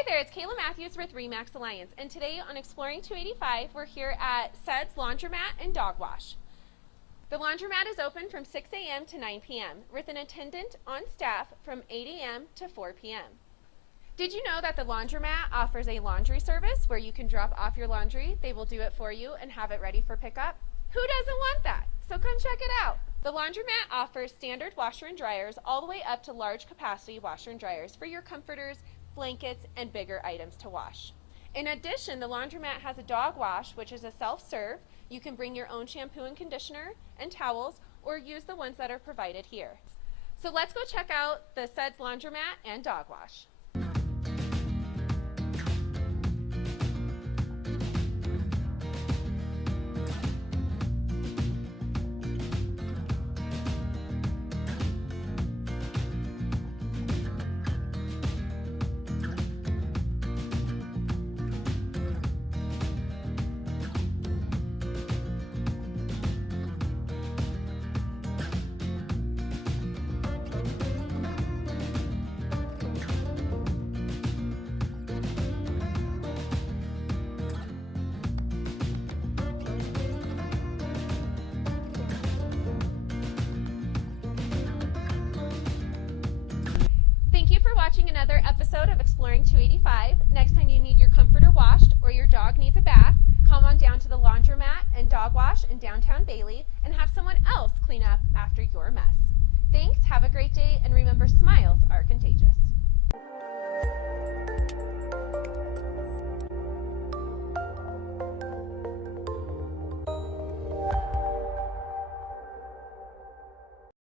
Hi there, it's Kayla Matthews with Remax Alliance, and today on Exploring 285, we're here at Sudz Laundromat and Dog Wash. The laundromat is open from 6 a.m. to 9 p.m. with an attendant on staff from 8 a.m. to 4 p.m. Did you know that the laundromat offers a laundry service where you can drop off your laundry, they will do it for you and have it ready for pickup? Who doesn't want that? So come check it out. The laundromat offers standard washer and dryers all the way up to large capacity washer and dryers for your comforters, blankets, and bigger items to wash. In addition, the laundromat has a dog wash, which is a self-serve. You can bring your own shampoo and conditioner and towels or use the ones that are provided here. So let's go check out the Sudz Laundromat and Dog Wash. Thank you for watching another episode of Exploring 285. Next time you need your comforter washed or your dog needs a bath, come on down to the laundromat and dog wash in downtown Bailey and have someone else clean up after your mess. Thanks, have a great day, and remember, smiles are contagious.